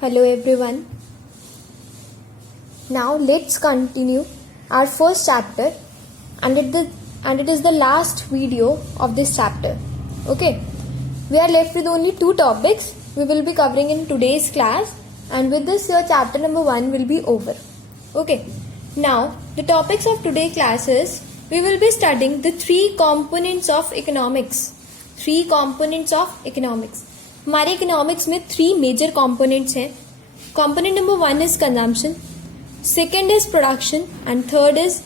Hello everyone. Now let's continue our first chapter and it is the last video of this chapter. Okay. We are left with only two topics we will be covering in today's class, and with this your chapter number 1 will be over. Okay. Now the topics of today's class is we will be studying the three components of economics. Three components of economics. हमारे economics में 3 major components हैं. Component number 1 is consumption, second is production and third is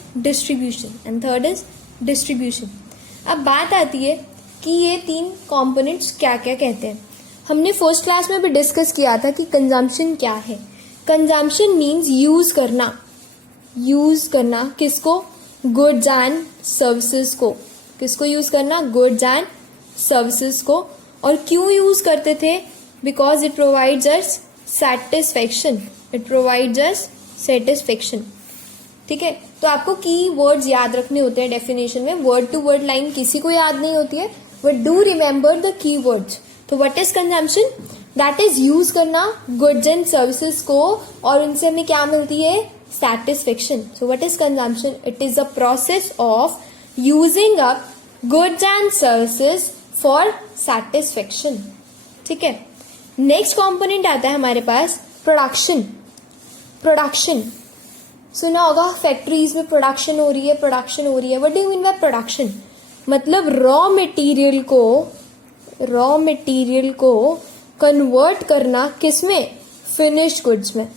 distribution. अब बात आती है कि ये 3 components क्या क्या कहते हैं. हमने फर्स्ट क्लास में भी डिस्कस किया था कि कंजम्पशन क्या है. कंजम्पशन मीन्स यूज करना किसको? गुड्स एंड सर्विसेज को. किसको यूज करना? गुड्स एंड सर्विसेज को. और क्यों यूज करते थे? Because it provides us satisfaction. ठीक है. तो आपको की वर्ड्स याद रखने होते हैं डेफिनेशन में. वर्ड टू वर्ड लाइन किसी को याद नहीं होती है, but do remember the key words. तो what is consumption? That is use करना गुड्स एंड सर्विसेज को, और उनसे हमें क्या मिलती है? Satisfaction. So what is consumption? It is a process of using up goods and services for satisfaction. ठीक है. नेक्स्ट कंपोनेंट आता है हमारे पास प्रोडक्शन. सुना होगा फैक्ट्रीज में प्रोडक्शन हो रही है. What do you mean by production? मतलब रॉ मटेरियल को कन्वर्ट करना किसमें? फिनिश्ड गुड्स में.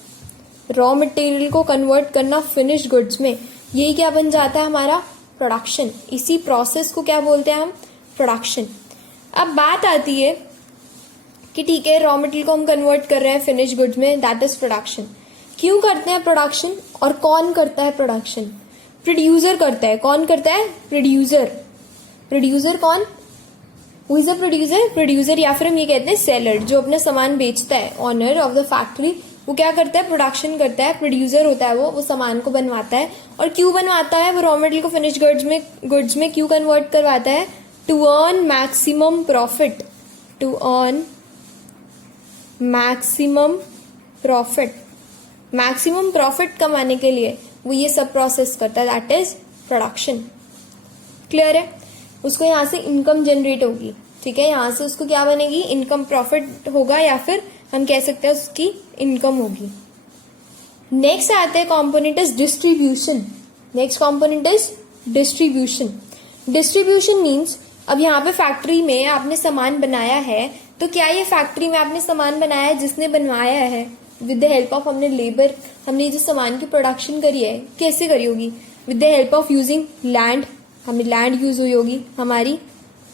रॉ मटेरियल को कन्वर्ट करना फिनिश्ड गुड्स में, यही क्या बन जाता है? हमारा प्रोडक्शन. इसी प्रोसेस को क्या बोलते हैं हम? प्रोडक्शन. अब बात आती है कि ठीक है, रॉ मटेरियल को हम कन्वर्ट कर रहे हैं फिनिश गुड्स में, दैट इज प्रोडक्शन. क्यों करते हैं प्रोडक्शन और कौन करता है प्रोडक्शन? प्रोड्यूसर करता है. कौन करता है? प्रोड्यूसर कौन? Who is a producer? Producer या फिर हम ये कहते हैं सेलर, जो अपना सामान बेचता है. ऑनर ऑफ द फैक्ट्री वो क्या करता है? प्रोडक्शन करता है. प्रोड्यूसर होता है वो सामान को बनवाता है. और क्यों बनवाता है? वो रॉ मटेरियल को फिनिश गुड्स में क्यों कन्वर्ट करवाता है? To earn maximum profit. Maximum profit कमाने के लिए वो ये सब प्रोसेस करता है. That is production. क्लियर है? उसको यहाँ से इनकम जनरेट होगी. ठीक है. यहाँ से उसको क्या बनेगी? इनकम. प्रॉफिट होगा या फिर हम कह सकते हैं उसकी इनकम होगी. नेक्स्ट आते हैं component is distribution. Distribution means अब यहाँ पे फैक्ट्री में आपने सामान बनाया है, तो क्या ये फैक्ट्री में आपने सामान बनाया है? जिसने बनवाया है विद द हेल्प ऑफ हमने लेबर, हमने जो सामान की प्रोडक्शन करी है कैसे करी होगी? With the help of using land. हमें लैंड यूज हुई होगी, हमारी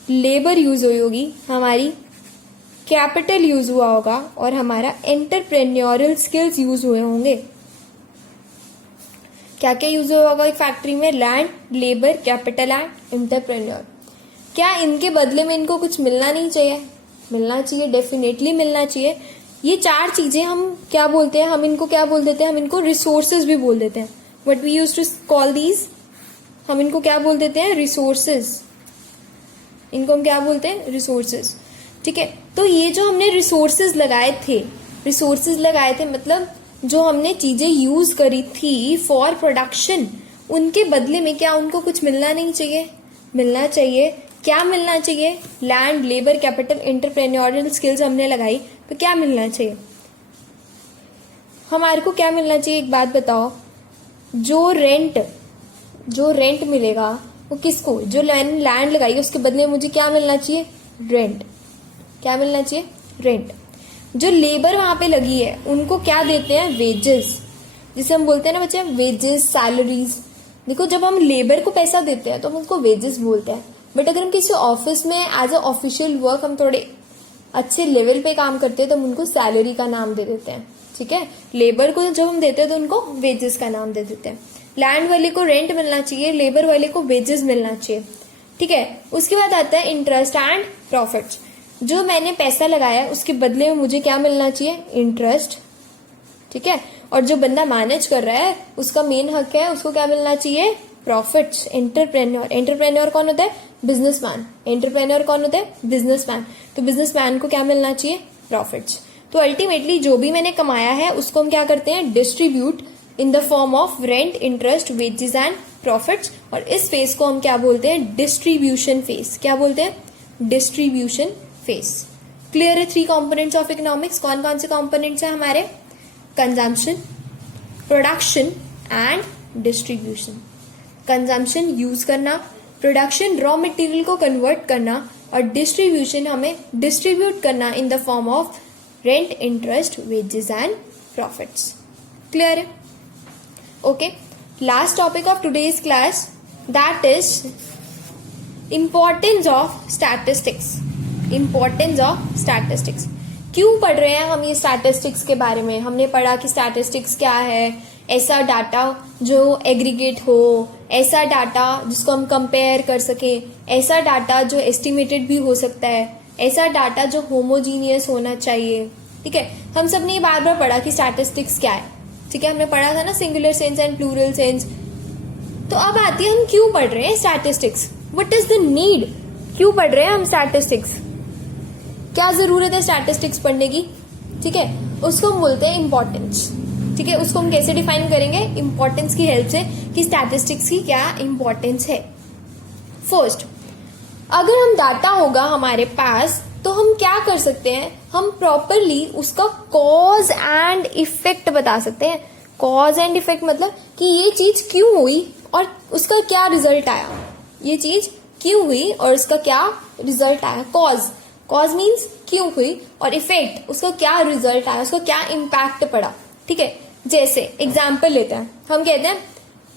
लेबर यूज हुई होगी, हमारी कैपिटल यूज हुआ होगा, और हमारा एंटरप्रेन्योरियल स्किल्स यूज हुए होंगे. क्या क्या यूज हुआ होगा एक फैक्ट्री में? Land, labour, capital and entrepreneur. क्या इनके बदले में इनको कुछ मिलना नहीं चाहिए? मिलना चाहिए, डेफिनेटली मिलना चाहिए. ये 4 चीजें हम क्या बोलते हैं? हम इनको क्या बोल देते हैं? हम इनको रिसोर्सेज भी बोल देते हैं. What we use to call these? हम इनको क्या बोल देते हैं? रिसोर्सेज. इनको हम क्या बोलते हैं? रिसोर्सेज. ठीक है. तो ये जो हमने रिसोर्सेज लगाए थे मतलब जो हमने चीजें यूज करी थी फॉर प्रोडक्शन, उनके बदले में क्या उनको कुछ मिलना नहीं चाहिए? मिलना चाहिए. क्या मिलना चाहिए? Land, labour, capital, entrepreneurial skills हमने लगाई, तो क्या मिलना चाहिए हमारे को? क्या मिलना चाहिए? एक बात बताओ. जो रेंट मिलेगा वो किसको? जो लैंड लगाई उसके बदले में मुझे क्या मिलना चाहिए? रेंट. क्या मिलना चाहिए? रेंट. जो लेबर वहां पे लगी है उनको क्या देते हैं? वेजेस. जिसे हम बोलते हैं ना बच्चे, वेजेस, सैलरीज. देखो, जब हम लेबर को पैसा देते हैं तो हम उसको वेजेस बोलते हैं. बट अगर हम किसी ऑफिस में एज अ ऑफिशियल वर्क हम थोड़े अच्छे लेवल पे काम करते हैं तो हम उनको सैलरी का नाम दे देते हैं. ठीक है. लेबर को जब हम देते हैं तो उनको वेजेस का नाम दे देते हैं. लैंड वाले को रेंट मिलना चाहिए, लेबर वाले को वेजेस मिलना चाहिए. ठीक है. उसके बाद आता है इंटरेस्ट एंड प्रॉफिट. जो मैंने पैसा लगाया उसके बदले में मुझे क्या मिलना चाहिए? इंटरेस्ट. ठीक है. और जो बंदा मैनेज कर रहा है उसका मेन हक है, उसको क्या मिलना चाहिए? प्रॉफिट्स. एंटरप्रेन्योर कौन होता है? बिजनेसमैन. तो बिजनेसमैन को क्या मिलना चाहिए? प्रॉफिट्स. तो अल्टीमेटली जो भी मैंने कमाया है उसको हम क्या करते हैं, distribute in the form of rent, interest, wages and profits. और इस फेज को हम क्या बोलते हैं, डिस्ट्रीब्यूशन फेज। क्या बोलते हैं, डिस्ट्रीब्यूशन फेज। क्लियर है? 3 कंपोनेंट्स ऑफ इकोनॉमिक्स। कौन कौन से कंपोनेंट्स हैं हमारे, consumption, production and distribution. Consumption use करना, प्रोडक्शन रॉ मटेरियल को कन्वर्ट करना, और डिस्ट्रीब्यूशन हमें डिस्ट्रीब्यूट करना in the form of rent, interest, wages and profits. Clear है? Okay, last topic of today's class, that is importance of statistics. Importance of statistics. क्यों पढ़ रहे हैं हम ये स्टैटिस्टिक्स के बारे में? हमने पढ़ा कि स्टैटिस्टिक्स क्या है, ऐसा डाटा जो एग्रीगेट हो, ऐसा डाटा जिसको हम कंपेयर कर सके, ऐसा डाटा जो एस्टिमेटेड भी हो सकता है, ऐसा डाटा जो होमोजीनियस होना चाहिए। ठीक है, हम सब ने ये बार बार पढ़ा कि स्टैटिस्टिक्स क्या है। ठीक है, हमने पढ़ा था ना singular sense and plural sense. तो अब आती है हम क्यों पढ़ रहे हैं statistics, what is the need, क्यों पढ़ रहे हैं हम स्टैटिस्टिक्स, क्या जरूरत है स्टैटिस्टिक्स पढ़ने की। ठीक है, उसको हम बोलते हैं इंपॉर्टेंस। ठीक है, उसको हम कैसे डिफाइन करेंगे, इंपॉर्टेंस की हेल्प से, कि स्टैटिस्टिक्स की क्या इंपॉर्टेंस है। फर्स्ट, अगर हम डाटा होगा हमारे पास तो हम क्या कर सकते हैं, हम प्रॉपरली उसका कॉज एंड इफेक्ट बता सकते हैं। कॉज एंड इफेक्ट मतलब कि ये चीज क्यों हुई और उसका क्या रिजल्ट आया, ये चीज क्यों हुई और उसका क्या रिजल्ट आया। कॉज मीन्स क्यों हुई, और इफेक्ट उसका क्या रिजल्ट आया, उसका क्या इम्पैक्ट पड़ा। ठीक है, जैसे एग्जाम्पल लेते हैं, हम कहते हैं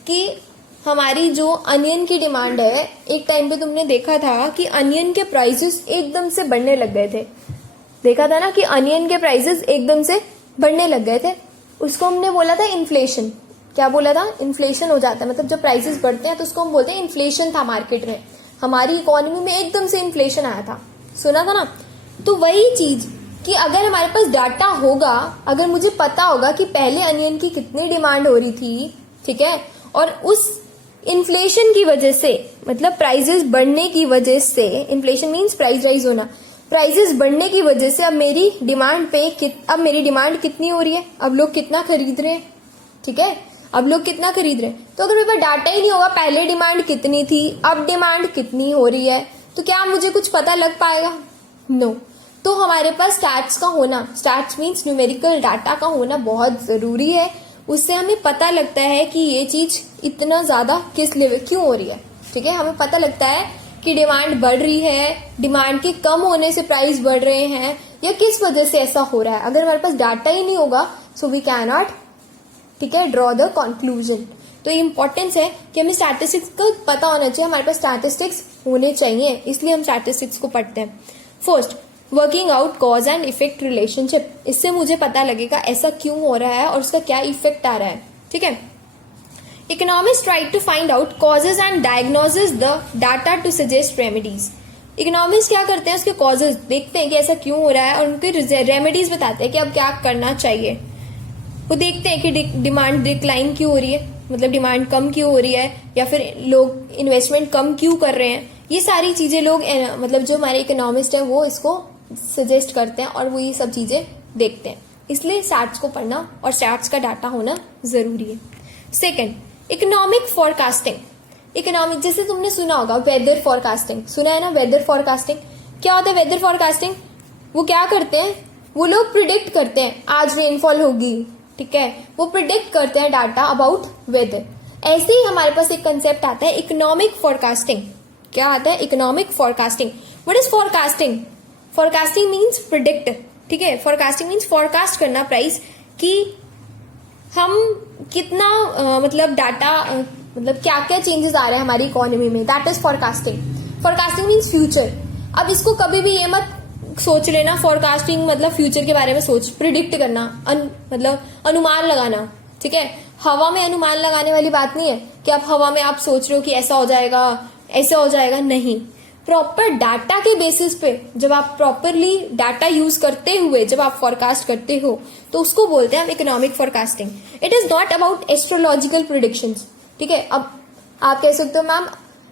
कि हमारी जो अनियन की डिमांड है, एक टाइम पे तुमने देखा था कि अनियन के प्राइसेस एकदम से बढ़ने लग गए थे। देखा था ना कि अनियन के प्राइसेस एकदम से बढ़ने लग गए थे, उसको हमने बोला था इन्फ्लेशन। क्या बोला था, इन्फ्लेशन हो जाता है, मतलब जब प्राइसेस बढ़ते हैं तो उसको हम बोलते हैं इन्फ्लेशन था मार्केट में, हमारी इकोनॉमी में एकदम से इन्फ्लेशन आया था। सुना था ना? तो वही चीज कि अगर हमारे पास डाटा होगा, अगर मुझे पता होगा कि पहले अनियन की कितनी डिमांड हो रही थी, ठीक है, और उस इन्फ्लेशन की वजह से, मतलब प्राइसेस बढ़ने की वजह से, इन्फ्लेशन मीन्स प्राइस राइज होना, प्राइसेस बढ़ने की वजह से अब मेरी डिमांड कितनी हो रही है, अब लोग कितना खरीद रहे हैं। ठीक है, अब लोग कितना खरीद रहे हैं, तो अगर मेरे पास डाटा ही नहीं होगा पहले डिमांड कितनी थी, अब डिमांड कितनी हो रही है, तो क्या मुझे कुछ पता लग पाएगा? नो। तो हमारे पास स्टैट्स का होना, स्टैट्स मीन्स न्यूमेरिकल डाटा का होना बहुत जरूरी है। उससे हमें पता लगता है कि ये चीज इतना ज्यादा किस लेवल क्यों हो रही है। ठीक है, हमें पता लगता है कि डिमांड बढ़ रही है, डिमांड के कम होने से प्राइस बढ़ रहे हैं, या किस वजह से ऐसा हो रहा है। अगर हमारे पास डाटा ही नहीं होगा सो वी कैन नॉट, ठीक है, ड्रॉ द कंक्लूजन। तो ये इंपॉर्टेंस है कि हमें स्टैटिस्टिक्स का पता होना चाहिए, हमारे पास स्टैटिस्टिक्स होने चाहिए, इसलिए हम स्टैटिस्टिक्स को पढ़ते हैं। First, working out cause and effect relationship, इससे मुझे पता लगेगा ऐसा क्यों हो रहा है और उसका क्या इफेक्ट आ रहा है। ठीक है, economist try to find out causes and diagnosis the data to suggest remedies. Economist क्या करते हैं, उसके कॉजेज देखते हैं कि ऐसा क्यों हो रहा है और उनके रेमेडीज बताते हैं कि अब क्या करना चाहिए। वो देखते हैं कि डिमांड डिक्लाइन क्यों हो रही है, मतलब डिमांड कम क्यों हो रही है, या फिर लोग इन्वेस्टमेंट कम क्यों कर रहे हैं। ये सारी चीजें लोग, मतलब जो हमारे इकोनॉमिस्ट हैं वो इसको सजेस्ट करते हैं और वो ये सब चीजें देखते हैं। इसलिए स्टैट्स को पढ़ना और स्टैट्स का डाटा होना जरूरी है। Second, economic forecasting. इकोनॉमिक, जैसे तुमने सुना होगा वेदर फोरकास्टिंग, सुना है ना वेदर फोरकास्टिंग। क्या होता है वेदर फोरकास्टिंग? वो क्या करते हैं, वो लोग प्रिडिक्ट करते हैं आज रेनफॉल होगी। ठीक है, वो प्रिडिक्ट करते हैं डाटा अबाउट वेदर। ऐसे ही हमारे पास एक कंसेप्ट आता है इकोनॉमिक फोरकास्टिंग। क्या आता है, economic forecasting. What is forecasting? Forecasting means predict. ठीक है, फोरकास्टिंग मीन्स फोरकास्ट करना प्राइस, कि हम कितना मतलब डाटा, मतलब क्या क्या चेंजेस आ रहे हैं हमारी इकोनॉमी में, that is forecasting. Forecasting means future. अब इसको कभी भी ये मत सोच लेना फोरकास्टिंग मतलब फ्यूचर के बारे में सोच, प्रिडिक्ट करना, मतलब अनुमान लगाना। ठीक है, हवा में अनुमान लगाने वाली बात नहीं है कि आप हवा में आप सोच रहे हो कि ऐसा हो जाएगा ऐसा हो जाएगा, नहीं। प्रॉपर डाटा के बेसिस पे जब आप प्रॉपरली डाटा यूज करते हुए जब आप फोरकास्ट करते हो तो उसको बोलते हैं हम economic forecasting. It is not about astrological predictions. ठीक है, अब आप कह सकते हो मैम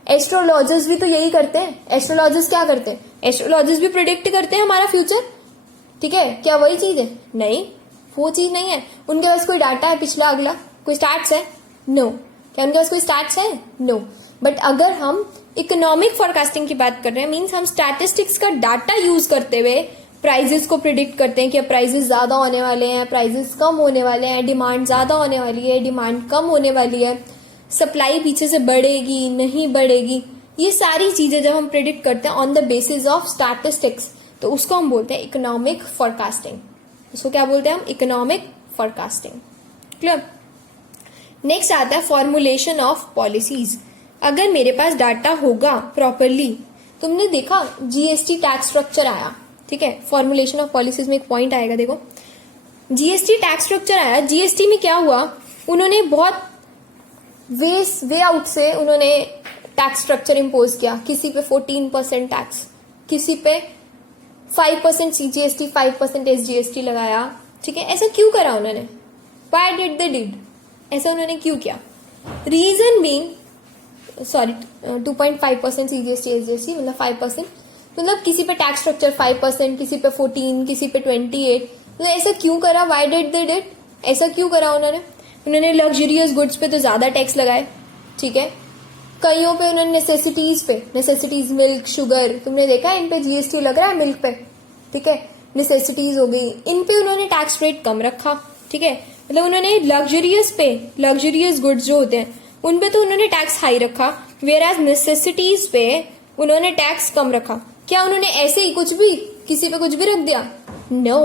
एस्ट्रोलॉजर्स भी तो यही करते हैं। एस्ट्रोलॉजर्स क्या करते हैं, एस्ट्रोलॉजर्स भी प्रिडिक्ट करते हैं हमारा फ्यूचर। ठीक है, क्या वही चीज है? नहीं, वो चीज नहीं है। उनके पास कोई डाटा है पिछला अगला, कोई स्टैट्स है? नो। क्या उनके पास कोई स्टैट्स है? नो। बट अगर हम इकोनॉमिक फोरकास्टिंग की बात कर रहे हैं, मीन्स हम स्टैटिस्टिक्स का डाटा यूज करते हुए प्राइजेस को प्रिडिक्ट करते हैं कि प्राइजेस ज्यादा होने वाले हैं, प्राइजेस कम होने वाले हैं, डिमांड ज्यादा होने वाली है, डिमांड कम होने वाली है, सप्लाई पीछे से बढ़ेगी नहीं बढ़ेगी, ये सारी चीजें जब हम प्रिडिक्ट करते हैं on the basis of statistics, तो उसको हम बोलते हैं इकोनॉमिक फोरकास्टिंग। उसको क्या बोलते हैं हम? Economic forecasting. क्लियर? नेक्स्ट आता है फॉर्मुलेशन ऑफ पॉलिसीज। अगर मेरे पास डाटा होगा प्रॉपरली, तुमने देखा जीएसटी टैक्स स्ट्रक्चर आया, ठीक है, फॉर्मुलेशन ऑफ पॉलिसीज में एक पॉइंट आएगा, देखो जीएसटी टैक्स स्ट्रक्चर आया। जीएसटी में क्या हुआ, उन्होंने बहुत वे आउट से उन्होंने टैक्स स्ट्रक्चर इम्पोज किया। किसी पे 14% टैक्स, किसी पे 5% सीजीएसटी, 5% एसजीएसटी लगाया, ठीक है। ऐसा क्यों करा उन्होंने? Why did they did? ऐसा उन्होंने क्यों किया? Reason being, sorry 2.5% CGST SGST मतलब 5%, मतलब किसी पे टैक्स स्ट्रक्चर 5%, किसी पे 14, किसी पे 28, तो ऐसा क्यों करा? Why did they did? ऐसा क्यों करा उन्होंने लग्जरियस गुड्स पे तो ज्यादा टैक्स लगाए, ठीक है। कईयों पे उन्होंने नेसेसिटीज मिल्क, शुगर, तुमने देखा इन पे जीएसटी लग रहा है मिल्क पे, ठीक है, नेसेसिटीज हो गई, इन पे उन्होंने टैक्स रेट कम रखा, ठीक है। मतलब उन्होंने लग्जरियस गुड्स जो होते हैं उन पे तो उन्होंने टैक्स हाई रखा, वेयर एज नेसेसिटीज पे उन्होंने टैक्स कम रखा। क्या उन्होंने ऐसे ही कुछ भी किसी पे कुछ भी रख दिया? No,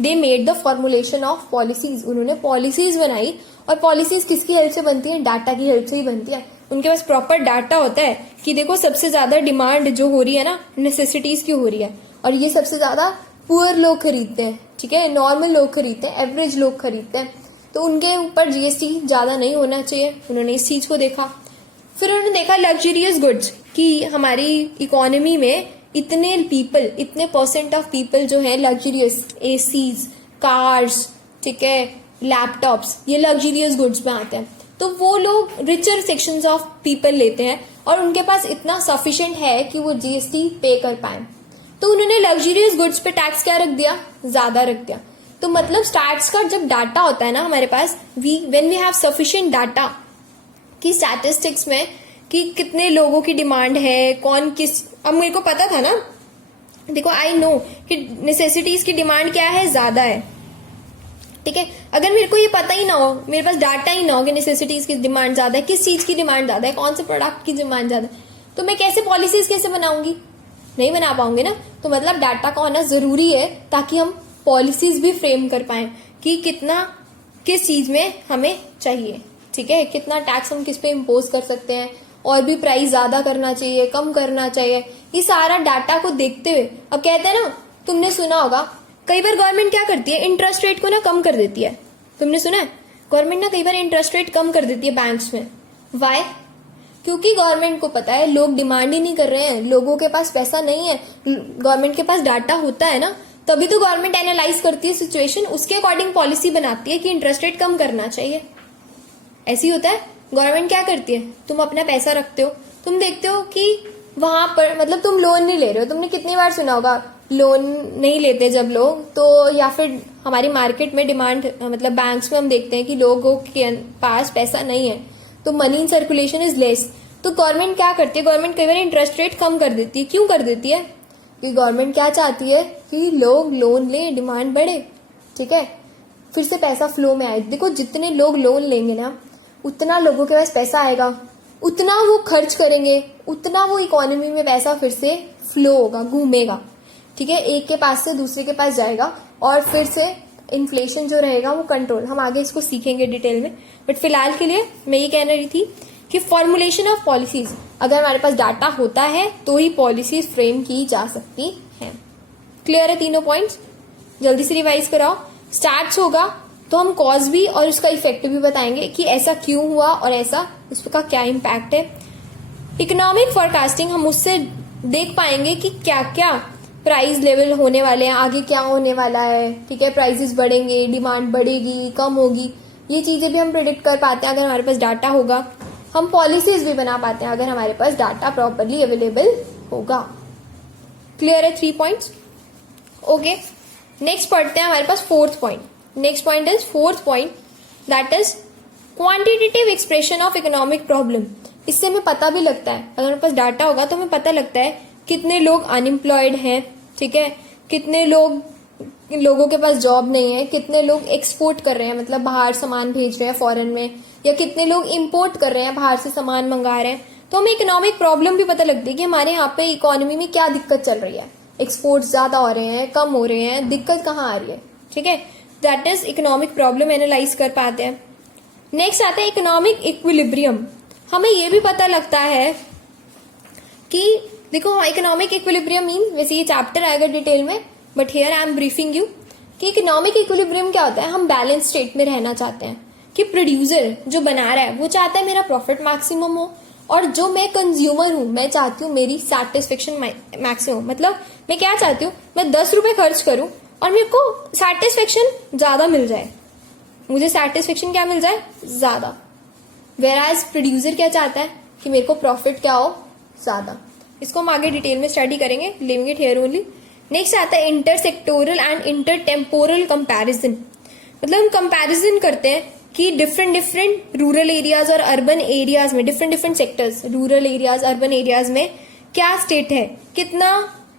they made the formulation of policies. उन्होंने पॉलिसीज बनाई, और पॉलिसीज किसकी हेल्प से बनती है? डाटा की हेल्प से ही बनती है। उनके पास प्रॉपर डाटा होता है कि देखो सबसे ज्यादा डिमांड जो हो रही है ना नेसेसिटीज की हो रही है, और ये सबसे ज्यादा पुअर लोग खरीदते हैं, ठीक है, नॉर्मल लोग खरीदते हैं, एवरेज लोग खरीदते हैं, तो उनके ऊपर जीएसटी ज्यादा नहीं होना चाहिए। उन्होंने इस चीज को देखा। फिर उन्होंने देखा लग्जरियस गुड्स की हमारी इकोनॉमी में इतने परसेंट ऑफ पीपल जो है लग्जरियस, एसीज, कार्स, ठीक है, लैपटॉप्स, ये लग्जरियस गुड्स में आते हैं। तो वो लोग रिचर सेक्शंस ऑफ पीपल लेते हैं, और उनके पास इतना सफिशिएंट है कि वो जीएसटी पे कर पाए, तो उन्होंने लग्जरियस गुड्स पे टैक्स क्या रख दिया? ज्यादा रख दिया। तो मतलब स्टैट्स का जब डाटा होता है ना हमारे पास, when we have sufficient data कि स्टैटिस्टिक्स में कि कितने लोगों की डिमांड है, कौन किस, अब मेरे को पता था ना, देखो आई नो कि नेसेसिटीज की डिमांड क्या है? ज्यादा है, ठीक है। अगर मेरे को ये पता ही ना हो, मेरे पास डाटा ही ना हो कि नेसेसिटीज की डिमांड ज्यादा है, किस चीज की डिमांड ज्यादा है, कौन से प्रोडक्ट की डिमांड ज्यादा है, तो मैं कैसे पॉलिसीज कैसे बनाऊंगी? नहीं बना पाऊंगी ना। तो मतलब डाटा का होना जरूरी है ताकि हम पॉलिसीज भी फ्रेम कर पाए कि कितना किस चीज में हमें चाहिए, ठीक है, कितना टैक्स हम किस पे इम्पोज कर सकते हैं, और भी प्राइस ज्यादा करना चाहिए, कम करना चाहिए, ये सारा डाटा को देखते हुए। अब कहते हैं ना, तुमने सुना होगा कई बार गवर्नमेंट क्या करती है, इंटरेस्ट रेट को ना कम कर देती है। तुमने सुना है गवर्नमेंट ना कई बार इंटरेस्ट रेट कम कर देती है बैंक्स में। वाई? क्योंकि गवर्नमेंट को पता है लोग डिमांड ही नहीं कर रहे हैं, लोगों के पास पैसा नहीं है, गवर्नमेंट के पास डाटा होता है ना, तभी तो गवर्नमेंट एनालाइज करती है सिचुएशन, उसके अकॉर्डिंग पॉलिसी बनाती है कि इंटरेस्ट रेट कम करना चाहिए। ऐसी होता है। गवर्नमेंट क्या करती है, तुम अपना पैसा रखते हो, तुम देखते हो कि वहां पर मतलब तुम लोन नहीं ले रहे हो। तुमने कितनी बार सुना होगा लोन नहीं लेते जब लोग, तो या फिर हमारी मार्केट में डिमांड मतलब बैंक्स में हम देखते हैं कि लोगों के पास पैसा नहीं है, तो money in circulation is less. तो गवर्नमेंट क्या करती है, गवर्नमेंट कई बार इंटरेस्ट रेट कम कर देती है। क्यों कर देती है? कि गवर्नमेंट क्या चाहती है कि लोग लोन ले, डिमांड बढ़े, ठीक है, फिर से पैसा फ्लो में आए। देखो जितने लोग लोन लेंगे ना, उतना लोगों के पास पैसा आएगा, उतना वो खर्च करेंगे, उतना वो इकोनॉमी में पैसा फिर से फ्लो होगा, घूमेगा, ठीक है, एक के पास से दूसरे के पास जाएगा, और फिर से इन्फ्लेशन जो रहेगा वो कंट्रोल। हम आगे इसको सीखेंगे डिटेल में, बट फिलहाल के लिए मैं ये कहना रही थी कि फॉर्मुलेशन ऑफ पॉलिसीज, अगर हमारे पास डाटा होता है तो ही पॉलिसीज फ्रेम की जा सकती हैं। क्लियर है तीनों पॉइंट्स? जल्दी से रिवाइज कराओ। स्टार्ट होगा तो हम कॉज भी और उसका इफेक्ट भी बताएंगे कि ऐसा क्यों हुआ और ऐसा उसका क्या इम्पैक्ट है। इकोनॉमिक फोरकास्टिंग हम उससे देख पाएंगे कि क्या क्या प्राइस लेवल होने वाले हैं, आगे क्या होने वाला है, ठीक है, प्राइसेस बढ़ेंगे, डिमांड बढ़ेगी, कम होगी, ये चीजें भी हम प्रिडिक्ट कर पाते हैं अगर हमारे पास डाटा होगा। हम पॉलिसीज भी बना पाते हैं अगर हमारे पास डाटा प्रॉपरली अवेलेबल होगा। क्लियर है 3 पॉइंट्स? ओके, नेक्स्ट पढ़ते हैं हमारे पास fourth point. Next point is fourth point, that is quantitative expression of economic problem. इससे हमें पता भी लगता है, अगर हमारे पास डाटा होगा तो हमें पता लगता है कितने लोग अनएम्प्लॉयड हैं, ठीक है, कितने लोगों के पास जॉब नहीं है, कितने लोग एक्सपोर्ट कर रहे हैं, मतलब बाहर सामान भेज रहे हैं फॉरेन में, या कितने लोग इंपोर्ट कर रहे हैं, बाहर से सामान मंगा रहे हैं. तो हमें इकोनॉमिक प्रॉब्लम भी पता लगती है कि हमारे यहाँ पे इकोनॉमी में क्या दिक्कत चल रही है, एक्सपोर्ट ज्यादा हो रहे हैं, कम हो रहे हैं, दिक्कत कहाँ आ रही है, ठीक है. That is economic problem analyse कर पाते हैं. नेक्स्ट आता है इकोनॉमिक इक्विलिब्रियम. हमें ये भी पता लगता है कि देखो इकोनॉमिक इक्विलिब्रियम मीन, वैसे ये चैप्टर आएगा डिटेल में, but here I am briefing you कि इकोनॉमिक इक्विलिब्रियम क्या होता है. हम बैलेंस स्टेट में रहना चाहते हैं कि प्रोड्यूसर जो बना रहा है वो चाहता है मेरा प्रॉफिट मैक्सिमम हो, और जो मैं कंज्यूमर हूं मैं चाहती हूँ मेरी सेटिस्फेक्शन मैक्सिमम. मतलब मैं क्या चाहती हूँ, मैं 10 रुपए खर्च करूं और मेरे को सेटिस्फेक्शन ज्यादा मिल जाए, मुझे सेटिस्फेक्शन क्या मिल जाए, ज्यादा. वेयर एज प्रोड्यूसर क्या चाहता है कि मेरे को प्रॉफिट क्या हो, ज्यादा. इसको हम आगे डिटेल में स्टडी करेंगे, living it here only. Next आता है इंटरसेक्टोरल एंड इंटरटेम्पोरल कंपैरिजन. मतलब हम कंपैरिजन करते हैं कि डिफरेंट रूरल एरियाज और अर्बन एरियाज में, different sectors, rural areas, urban areas में क्या स्टेट है, कितना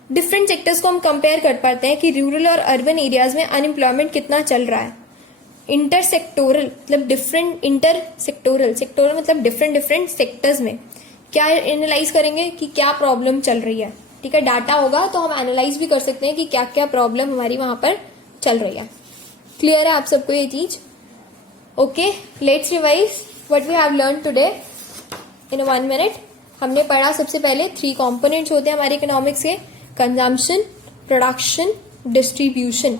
डिफरेंट सेक्टर्स को हम कंपेयर कर पाते हैं कि रूरल और अर्बन एरियाज में अनएम्प्लॉयमेंट कितना चल रहा है. इंटरसेक्टोरल मतलब डिफरेंट, इंटरसेक्टोरल, सेक्टोरल मतलब डिफरेंट सेक्टर्स में क्या एनालाइज करेंगे कि क्या प्रॉब्लम चल रही है, ठीक है. डाटा होगा तो हम एनालाइज भी कर सकते हैं कि क्या क्या प्रॉब्लम हमारी वहां पर चल रही है. क्लियर है आप सबको ये चीज? Okay, let's revise what we have learn today in 1 minute. हमने पढ़ा सबसे पहले 3 कंपोनेंट्स होते हैं हमारे इकोनॉमिक्स के, कंजम्पशन, प्रोडक्शन, डिस्ट्रीब्यूशन.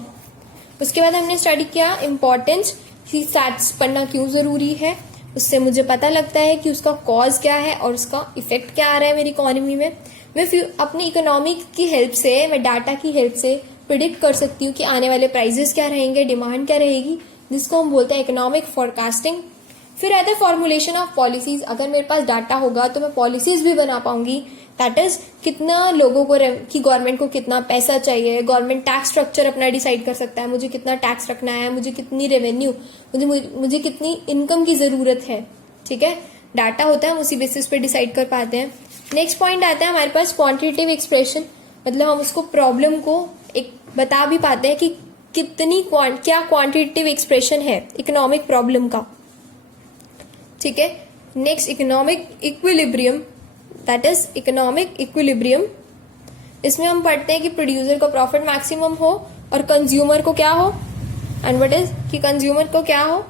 उसके बाद हमने स्टडी किया इम्पोर्टेंस कि स्टैट्स पढ़ना क्यों जरूरी है, उससे मुझे पता लगता है कि उसका कॉज क्या है और उसका इफेक्ट क्या आ रहा है मेरी इकोनॉमी में. मैं अपनी इकोनॉमी की हेल्प से, मैं डाटा की हेल्प से प्रिडिक्ट कर सकती हूँ कि आने वाले प्राइजेस क्या रहेंगे, डिमांड क्या रहेगी, जिसको हम बोलते हैं इकोनॉमिक फोरकास्टिंग. फिर आता है फॉर्मुलेशन ऑफ पॉलिसीज. अगर मेरे पास डाटा होगा तो मैं पॉलिसीज भी बना पाऊंगी. दैट इज कितना लोगों को कि गवर्नमेंट को कितना पैसा चाहिए, गवर्नमेंट टैक्स स्ट्रक्चर अपना डिसाइड कर सकता है, मुझे कितना टैक्स रखना है, मुझे कितनी रेवेन्यू, मुझे कितनी इनकम की जरूरत है, ठीक है. डाटा होता है, हम उसी बेसिस पे डिसाइड कर पाते हैं. नेक्स्ट पॉइंट आता है हमारे पास क्वांटिटेटिव एक्सप्रेशन. मतलब हम उसको प्रॉब्लम को एक बता भी पाते हैं कि कितनी क्या क्वांटिटेटिव एक्सप्रेशन है इकोनॉमिक प्रॉब्लम का, ठीक है. Next economic equilibrium, that is economic equilibrium. इसमें हम पढ़ते हैं कि प्रोड्यूसर को प्रॉफिट मैक्सिमम हो और कंज्यूमर को क्या हो, एंड व्हाट इज कि कंज्यूमर को क्या हो,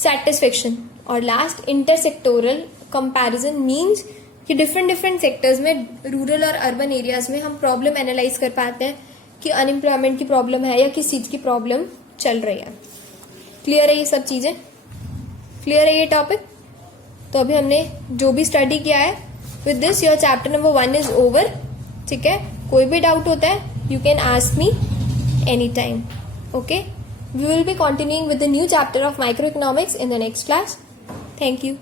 सेटिस्फेक्शन. और लास्ट इंटरसेक्टोरल कंपैरिजन मींस कि डिफरेंट सेक्टर्स में, रूरल और अर्बन एरियाज में हम प्रॉब्लम एनालाइज कर पाते हैं कि अनएम्प्लॉयमेंट की प्रॉब्लम है या किस चीज की प्रॉब्लम चल रही है. क्लियर है ये सब चीजें? क्लियर है ये टॉपिक? तो अभी हमने जो भी स्टडी किया है, with this your chapter number 1 is over, ठीक है. कोई भी डाउट होता है you can ask me any time. Okay, we will be continuing with the new chapter of micro economics in the next class. Thank you.